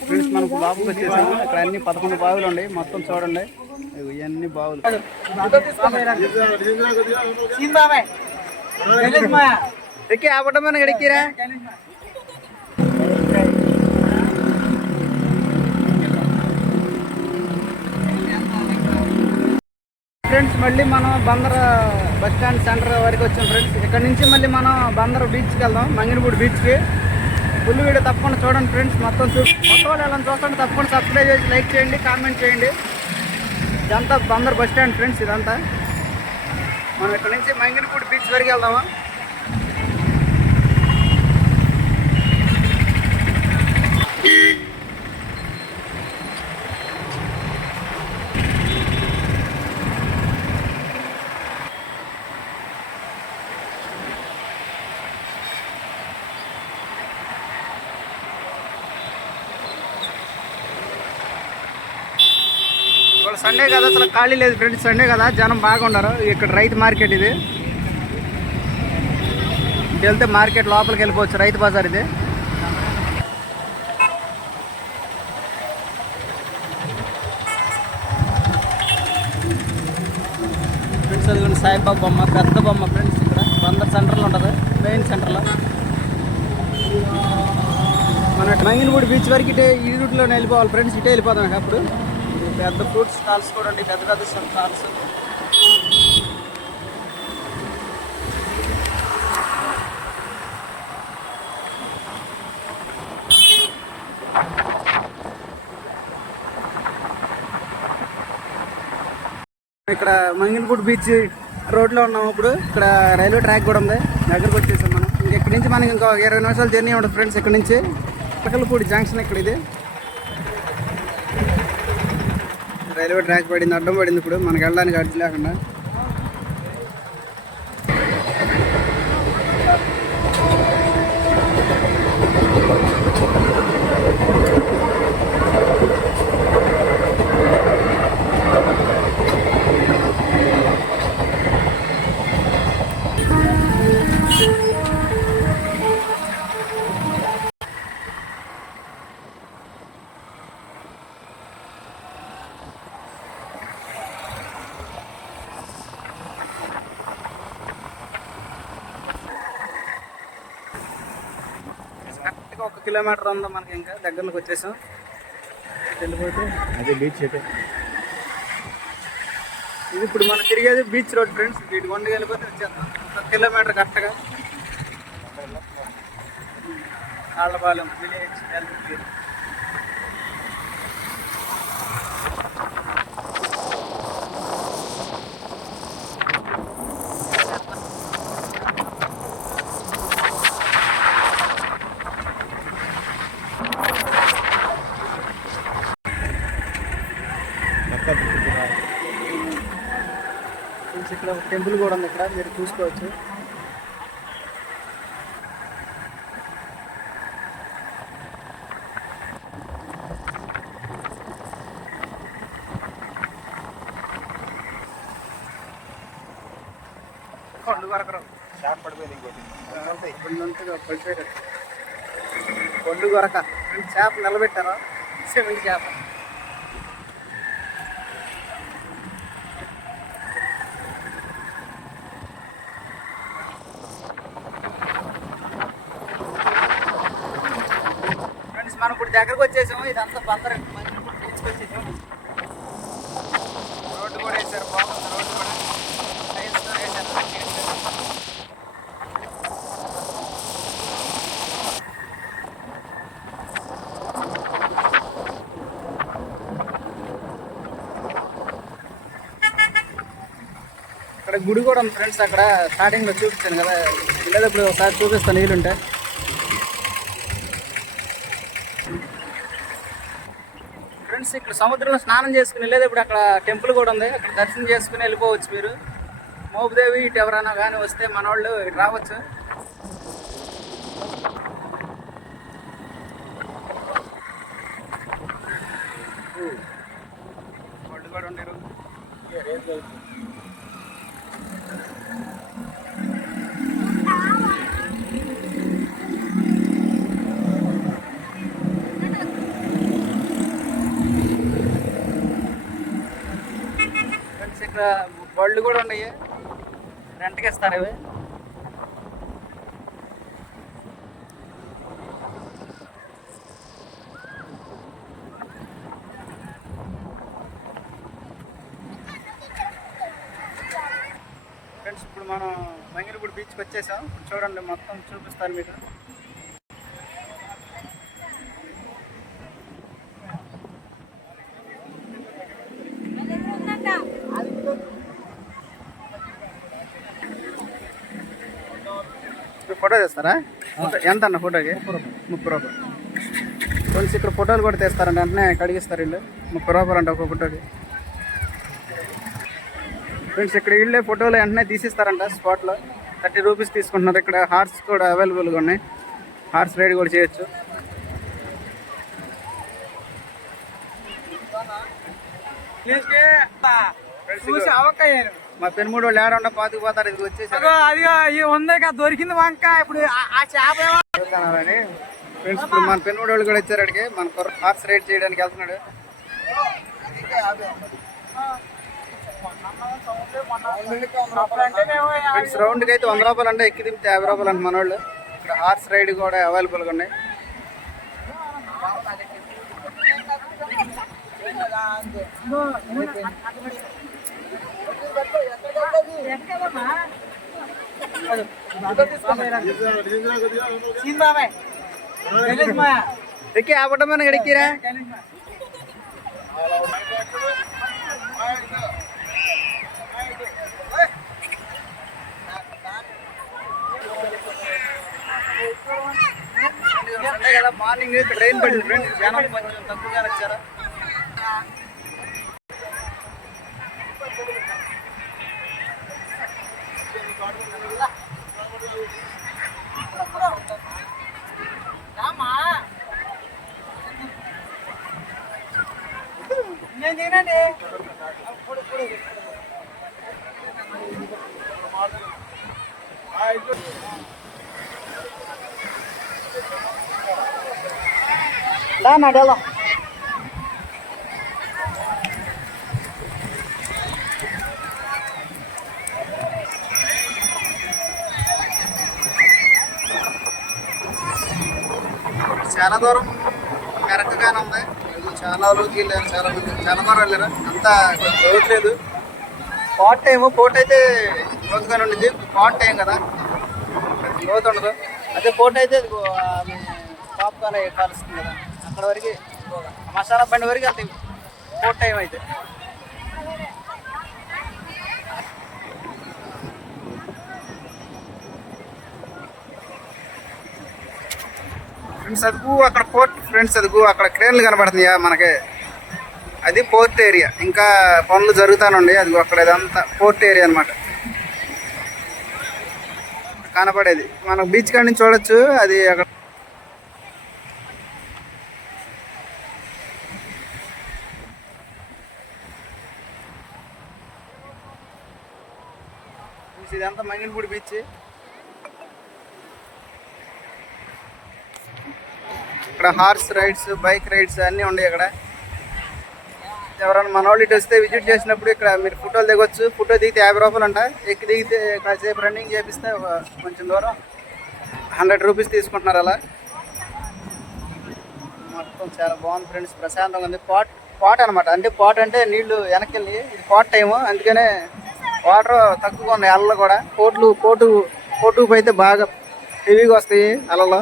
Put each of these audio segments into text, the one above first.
Friends మనకు బాబుకి వచ్చేసాము ఇక్కడ అన్ని పదకొండు బావులు ఉన్నాయి. మొత్తం చూడండి. ఇవన్నీ బావులు. ఎక్కి గడికిరా ఫ్రెండ్స్ మళ్ళీ మనం బందర్ బస్ స్టాండ్ సెంటర్ వరకు వచ్చాం ఫ్రెండ్స్ ఇక్కడ నుంచి మళ్ళీ మనం బందర్ బీచ్కి వెళ్దాం మంగినపూడి బీచ్కి. ఫుల్ వీడియో తప్పకుండా చూడండి ఫ్రెండ్స్. మొత్తం చూ మొత్తం వాళ్ళు ఎలా చూస్తుంటే తప్పకుండా సబ్స్క్రైబ్ చేసి లైక్ చేయండి కామెంట్ చేయండి. ఇదంతా బందర్ బస్ స్టాండ్ ఫ్రెండ్స్ ఇదంతా. మనం ఇక్కడ నుంచి మంగినపూడి బీచ్ వరకు వెళ్దామా? Beep. సండే కదా అసలు ఖాళీ లేదు ఫ్రెండ్స్ సండే కదా జనం బాగున్నారు ఇక్కడ రైతు మార్కెట్ ఇది. ఇటు వెళ్తే మార్కెట్ లోపలికి వెళ్ళిపోవచ్చు రైతు బజార్ ఇది. ఫ్రెండ్స్ అది సాయిబాబా బొమ్మ పెద్ద బొమ్మ ఫ్రెండ్స్ ఇక్కడ. బందర్ సెంటర్లో ఉంటుంది మెయిన్ సెంటర్లో మన మంగినపూడి బీచ్ వరకు ఇటే ఈ రూట్లో వెళ్ళిపోవాలి ఫ్రెండ్స్ ఇటే వెళ్ళిపోతాం అప్పుడు. పెద్ద ఫ్రూట్స్ స్టాల్స్ కూడా అండి పెద్ద పెద్ద స్టాల్స్ ఇక్కడ మంగినపూడి బీచ్ రోడ్లో ఉన్నాం ఇప్పుడు. ఇక్కడ రైల్వే ట్రాక్ కూడా ఉంది. దగ్గరకు వచ్చేసాం మనం. ఇంక ఇక్కడి నుంచి మనకి ఇంకో ఇరవై నిమిషాలు జర్నీ ఉంటుంది ఫ్రెండ్స్ ఇక్కడ నుంచి. పక్కలపూడి జంక్షన్ ఇక్కడ ఇది. రైల్వే ట్రాక్ పడింది అడ్డం పడింది ఇప్పుడు. మనకి వెళ్ళడానికి అడ్డు లేకుండా. కిలోమీటర్ ఉందా మనకి ఇంకా దగ్గరలోకి వచ్చేసాం. వెళ్ళిపోతే అదే బీచ్ అయితే. ఇది ఇప్పుడు మనం తిరిగేది బీచ్ రోడ్ ఫ్రెండ్స్ వీటి కొండకి వెళ్ళిపోతే వచ్చేస్తాం. ఒక కిలోమీటర్ కరెక్ట్గా. ఆళ్ళపాలెం విలేజ్ టెంపుల్ కూడా ఉంది ఇక్కడ మీరు చూసుకోవచ్చు. కొరక. చేప నిలబెట్టారా? సెవెన్ చేప ఫ్రెండ్స్ మనం ఇప్పుడు దగ్గరకు వచ్చేసాము. ఇదంతా బందర్. బీచ్కి రోడ్డు కూడా వేసారు బాగుంది రోడ్డు కూడా టైల్స్ వేసారు ఇక్కడ గుడి కూడా ఉంది ఫ్రెండ్స్ అక్కడ స్టార్టింగ్లో చూపించాను కదా. వెళ్ళేటప్పుడు ఒకసారి చూపిస్తాను నీళ్ళుంటే ఫ్రెండ్స్ ఇక్కడ సముద్రంలో స్నానం చేసుకుని వెళ్ళేటప్పుడు అక్కడ టెంపుల్ కూడా ఉంది. అక్కడ దర్శనం చేసుకుని వెళ్ళిపోవచ్చు మీరు. మోపుదేవి ఇటు ఎవరైనా కానీ వస్తే మనోళ్ళు ఇటు రావచ్చు వాళ్ళు కూడా ఉండరు ఇక్కడ బళ్ళు కూడా ఉన్నాయి. రెంట్కి ఇస్తారు ఇవి. ఫ్రెండ్స్ ఇప్పుడు మనం మంగినపూడి బీచ్కి వచ్చేసాం. చూడండి మొత్తం చూపిస్తాను మీకు. ఫోటో తీస్తారా? ఎంత అన్న ఫోటోకి? ముప్పై రూపాయలు. కొంచెం ఇక్కడ ఫోటోలు కూడా తీస్తారండి. వెంటనే కడిగిస్తారు వీళ్ళు. ముప్పై రూపాయలు అంట ఒక ఫోటోకి. ఫ్రెండ్స్ ఇక్కడ వీళ్ళే ఫోటోలు వెంటనే తీసిస్తారంట స్పాట్లో. థర్టీ రూపీస్ తీసుకుంటున్నారు. ఇక్కడ హార్స్ కూడా అవైలబుల్గా ఉన్నాయి. హార్స్ రైడ్ కూడా చేయొచ్చు. చూసి అవకాయను మా పెనుమూడు వాళ్ళు పాతుకు పోతారు ఇది వచ్చేసారు. అదిగో ఈ ఉంది కదా దొరికింది వంక. ఇప్పుడు ఆ- చేప వెళ్తున్నారని ఫ్రెండ్స్ ఇప్పుడు మన పెనుమూడు వాళ్ళు కూడా వచ్చారు అడిగి మన హార్స్ రైడ్ చేయడానికి వెళ్తున్నాడు. ఫ్రెండ్స్ రౌండ్కి అయితే వంద రూపాయలు అంటే ఎక్కి దింపితే యాభై రూపాయలు అంట మన వాళ్ళు ఇక్కడ హార్స్ రైడ్ కూడా అవైలబుల్గా ఉన్నాయి. బాబాయ్ గణేష్ మాయా ఎక్కి ఆపటం ఇక్కడ ఎక్కిరా గణేష్ మాయా సండే కదా మార్నింగ్ ట్రైన్ పడింది ఫ్రెండ్స్ జనం కొంచెం తక్కువగా వచ్చారా దా నాడు వెళ్దాం చాలా దూరం. కరెక్ట్గానే ఉంది. ఇది చాలా రోజుకి వెళ్ళారు చాలా మంది. చాలా దూరం వెళ్ళారు? అంతా కొంచెం చదవట్లేదు పాట్ టైం పోట్ అయితే రోజుగానే ఉండిద్ది. పాట్ టైం కదా? లోతు ఉండదు. అదే పోట్ అయితే ఇదిగో పాప్కార్న్ అవి కాలుస్తుంది కదా? అక్కడ వరకు మసాలా బండి వరకు వెళ్తాయి ఫోర్ టైం అయితే. ఫ్రెండ్స్ అదుగు అక్కడ పోర్ట్ ఫ్రెండ్స్ అదుగు అక్కడ క్రేన్లు కనబడుతున్నాయా మనకి. అది పోర్ట్ ఏరియా ఇంకా పనులు జరుగుతానుండి అది అక్కడ ఇదంతా పోర్ట్ ఏరియా అనమాట కనపడేది. మనం బీచ్ కాడి నుంచి చూడొచ్చు అది అక్కడ ఇదంతా మంగినపూడి బీచ్. ఇక్కడ హార్స్ రైడ్స్ బైక్ రైడ్స్ అన్నీ ఉన్నాయి ఇక్కడ. ఎవరైనా మన వాళ్ళు ఇటు వస్తే విజిట్ చేసినప్పుడు ఇక్కడ మీరు ఫోటోలు దిగొచ్చు. ఫోటో దిగితే యాభై రూపాయలు అంట. ఎక్కి దిగితే కాసేపు రన్నింగ్ చేపిస్తే కొంచెం దూరం. హండ్రెడ్ రూపీస్ తీసుకుంటున్నారు అలా. మొత్తం చాలా బాగుంది ఫ్రెండ్స్. ప్రశాంతంగా ఉంది. పాట్ పాట్ అనమాట అంటే పాట్ అంటే నీళ్ళు వెనక్కి వెళ్ళి. ఇది పాట్ టైము. అందుకనే వాటర్ తక్కువగా ఉన్నాయి అలలు కూడా. కోట్లు కోటు కోటుకు అయితే బాగా హెవీగా వస్తాయి అలలో.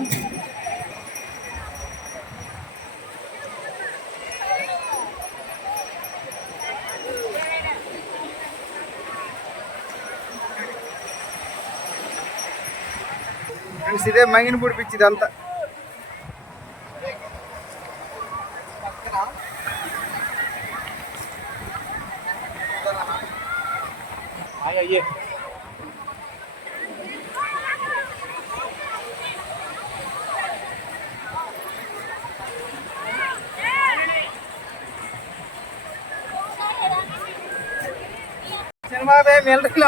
ఫ్రెండ్స్ ఇదే మంగినపూడి పిచ్చి ఇదంతా.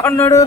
ఉన్నాడు.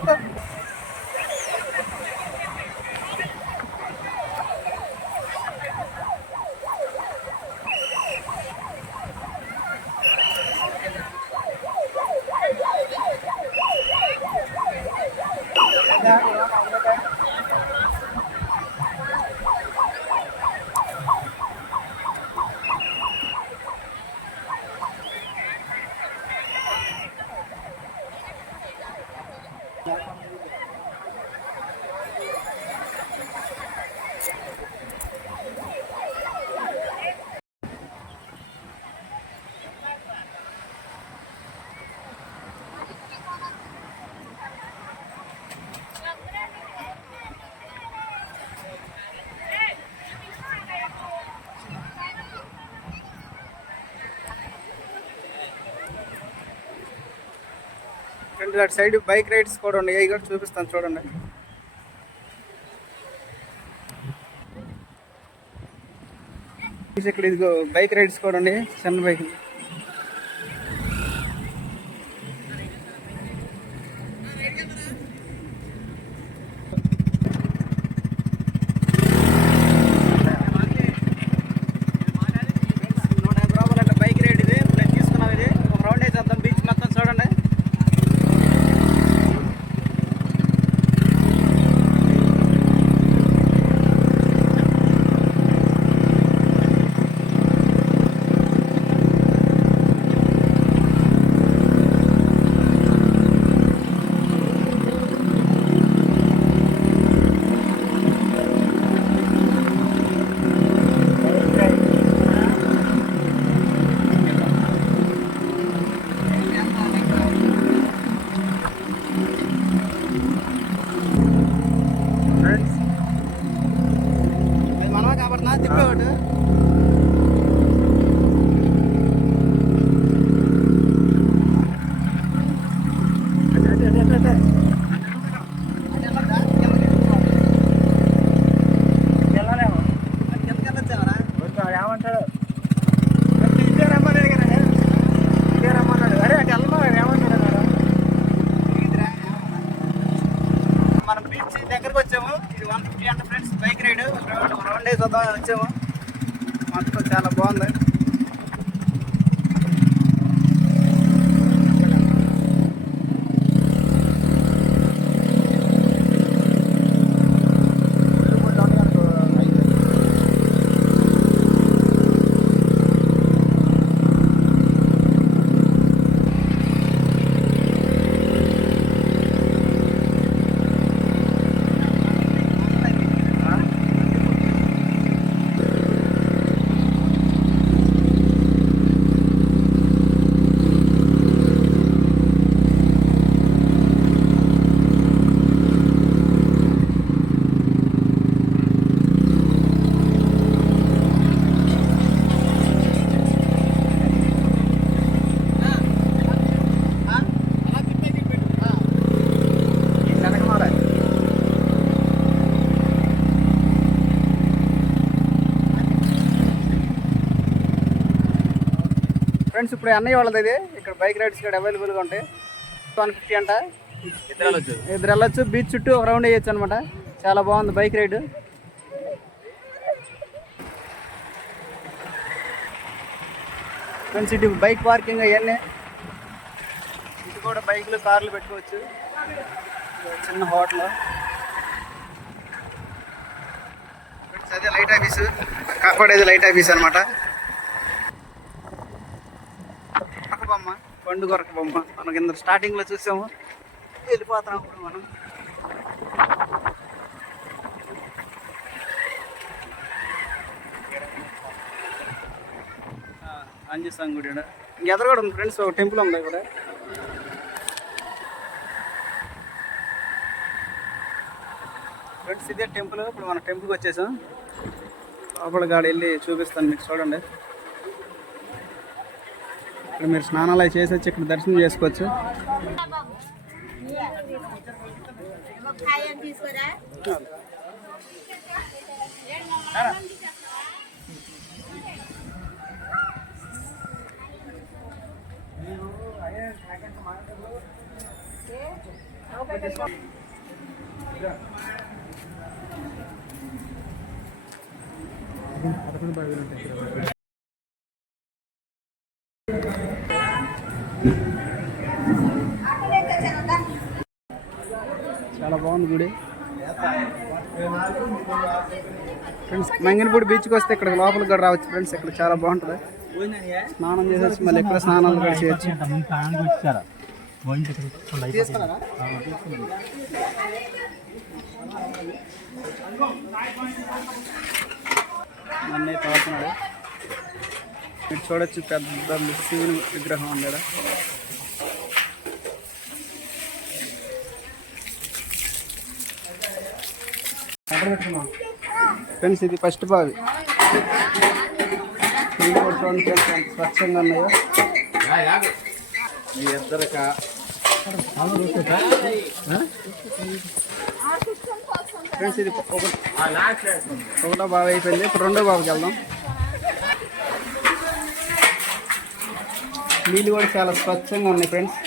అండ్ అటు సైడ్ బైక్ రైడ్స్ కూడా ఉన్నాయి. ఇక్కడ కూడా చూపిస్తాను చూడండి. ఇక్కడ ఇదిగో బైక్ రైడ్స్ కూడా ఉన్నాయి. చిన్న బైక్ నూట యాభై రూపాయలు అంటే బైక్ రైడ్ ఇది ఇప్పుడు నేను తీసుకున్నాం ఇది ఒక రౌండ్ వేసేద్దాం బీచ్ మొత్తం చూడండి ఫ్రెండ్స్ అది మనమే కాబడుతున్నా తిప్పే ఒకటి ఏమంటాడు ఇదే రమ్మన్నాడు కదా ఇదే రమ్మన్నాడు అరే అటు వెళ్ళమా ఏమంటాడు అన్నాడు మనం బీచ్ దగ్గరకు వచ్చాము ఇది వన్ ఫిఫ్టీ అంటే friends bike ride round round వేసి వద్దామని వచ్చాము మొత్తం చాలా బాగుంది వెనకమాల ఫ్రెండ్స్ ఇప్పుడు అన్నయ్య వాళ్ళది ఇది. ఇక్కడ బైక్ రైడ్స్ ఇక్కడ అవైలబుల్గా ఉంటాయి. వన్ ఫిఫ్టీ అంట. ఇద్దరు వెళ్ళొచ్చు. బీచ్ చుట్టూ ఒక రౌండ్ వేయచ్చు అనమాట చాలా బాగుంది బైక్ రైడ్. ఫ్రెండ్స్ ఇటు బైక్ పార్కింగ్ అవన్నీ. ఇటు కూడా బైక్లు కార్లు పెట్టుకోవచ్చు. చిన్న హోటల్. ఫ్రెండ్స్ అదే లైట్ ఆఫీస్. కాపాడేది లైట్ ఆఫీస్ అనమాట బొమ్మ పండు కొరక బొమ్మ. మనం కింద స్టార్టింగ్లో చూసాము. వెళ్ళిపోతాం ఇప్పుడు మనం. అంజస్వామి గుడి ఈడ. ఇంకెదరు కూడా ఉంది ఫ్రెండ్స్ ఒక టెంపుల్ ఉంది ఇక్కడ. ఫ్రెండ్స్ ఇదే టెంపుల్ ఇప్పుడు మన టెంపుల్కి వచ్చేసాం. లోపల గాడి వెళ్ళి చూపిస్తాను మీకు చూడండి. ఇక్కడ మీరు స్నానాలు అవి చేసి వచ్చి ఇక్కడ దర్శనం చేసుకోవచ్చు. కాయం బాగా గుడి. ఫ్రెండ్స్ మంగినపూడి బీచ్కి వస్తే ఇక్కడ లోపలికి కూడా రావచ్చు ఫ్రెండ్స్ ఇక్కడ చాలా బాగుంటుంది. స్నానం చేసేసి మళ్ళీ ఇక్కడ స్నానాలు కూడా చేయొచ్చు. నన్నే తాగుతున్నాడు మీరు చూడొచ్చు పెద్ద శివుని విగ్రహం ఉంది ఫ్రెండ్స్ ఇది ఫస్ట్ బావి. చూడండి ఫ్రెండ్స్ ఎంత స్వచ్ఛంగా ఉన్నాయో. మీ ఇద్దరిక ఫ్రెండ్స్ ఇది ఒకటో బావి అయిపోయింది. ఇప్పుడు రెండో బావికి వెళ్దాం. నీళ్ళు కూడా చాలా స్వచ్ఛంగా ఉన్నాయి ఫ్రెండ్స్.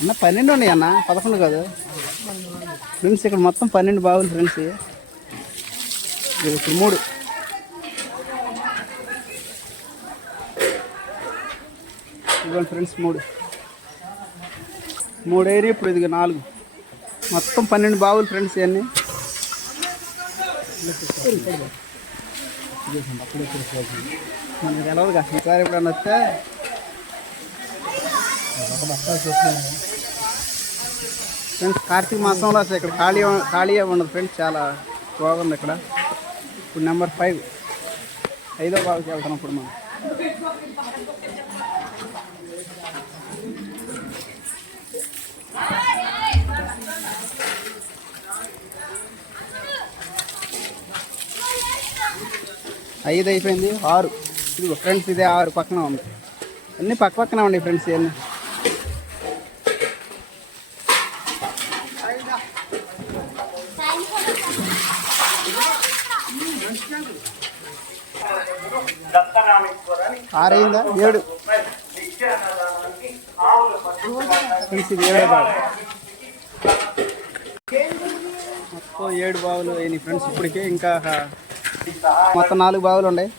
అన్న పన్నెండు ఉన్నాయి అన్న. పదకొండు కాదు. ఫ్రెండ్స్ ఇక్కడ మొత్తం పన్నెండు బాగుంది ఫ్రెండ్స్. ఇప్పుడు మూడు. ఇదిగోండి ఫ్రెండ్స్ మూడు. మూడు ఏరి ఇప్పుడు ఇదిగో నాలుగు. మొత్తం పన్నెండు బావులు ఫ్రెండ్స్ ఇవన్నీ. మనకి తెలవదు కాదు ఈసారి ఎప్పుడన్నా వస్తే ఫ్రెండ్స్ కార్తీక మాసంలో అసలు ఇక్కడ ఖాళీ ఖాళీ ఉండదు ఫ్రెండ్స్ చాలా బాగుంది ఇక్కడ. ఇప్పుడు నెంబర్ ఫైవ్. ఐదో బావికి వెళ్తాం ఇప్పుడు మనం. ఐదు అయిపోయింది ఆరు. ఇది ఫ్రెండ్స్ ఇదే ఆరు పక్కన ఉంది. అన్నీ పక్క పక్కన ఉన్నాయి ఫ్రెండ్స్ ఇవన్నీ. ఆరైందా? ఏడు. మొత్తం ఏడు బావులు అయినాయి ఫ్రెండ్స్ ఇప్పటికే. ఇంకా మొత్తం నాలుగు బావులు ఉన్నాయి.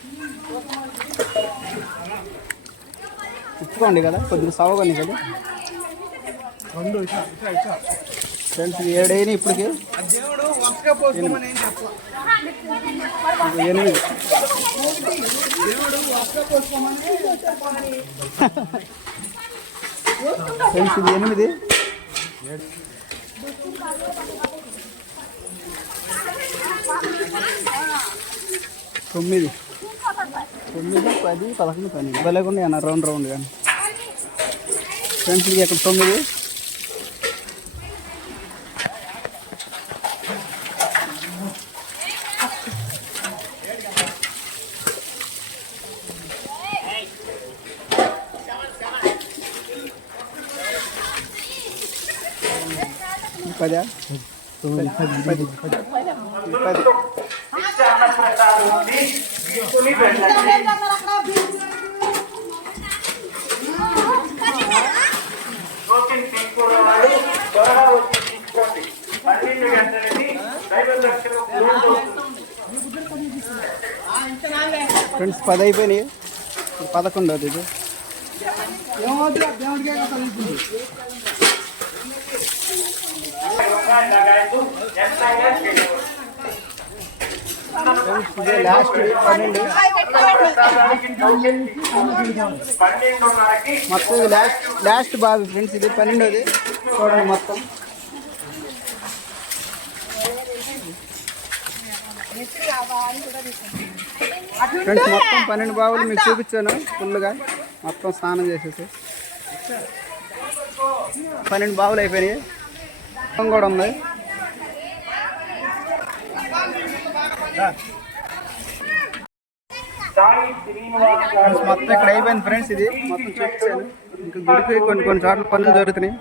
ఉప్పుకోండి కదా కొద్దిగా సవగండి కదా. రెండు ఫ్రెండ్స్ ఏడైనా ఇప్పటికి? ఎనిమిది ఫ్రెండ్స్ ఇది ఎనిమిది. తొమ్మిది. తొమ్మిది పది పదకొండు పన్నెండు. భలేకుండా అన్న రౌండ్ రౌండ్ కానీ ఫ్రెండ్స్ ఇది ఇక్కడ తొమ్మిది పదా పది పది పది టోకెన్ తీసుకున్న వాళ్ళు త్వరగా వచ్చి తీసుకోండి పన్నెండు గంటలకి దైవ దర్శనం పూర్తవుతుంది ఫ్రెండ్స్ పది అయిపోయినాయి ఇప్పుడు పదకొండోది ఇది మొత్తం ఇది లాస్ట్ లాస్ట్ బాబు ఫ్రెండ్స్ ఇది పన్నెండోది. చూడండి మొత్తం. ఫ్రెండ్స్ మొత్తం పన్నెండు బావులు మీకు చూపించాను ఫుల్గా మొత్తం స్నానం చేసేసి. పన్నెండు బావులు అయిపోయినాయి. కూడా ఉంది మొత్తం ఇక్కడ అయిపోయింది ఫ్రెండ్స్ ఇది. మొత్తం చూపించాను ఇంకా గుడికి కొన్ని కొన్ని చోట్ల పనులు జరుగుతున్నాయి.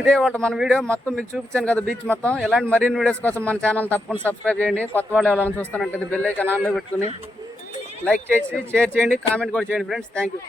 ఇదే వాళ్ళ మన వీడియో. మొత్తం మీకు చూపించాను కదా బీచ్ మొత్తం. ఇలాంటి మరిన్ని వీడియోస్ కోసం మన ఛానల్ తప్పకుండా సబ్స్క్రైబ్ చేయండి. కొత్త వాళ్ళు ఎవరైనా చూస్తానంటే బెల్ ఐకాన్ ఆన్లో పెట్టుకుని లైక్ చేసి షేర్ చేయండి. కామెంట్ కూడా చేయండి ఫ్రెండ్స్ థ్యాంక్ యూ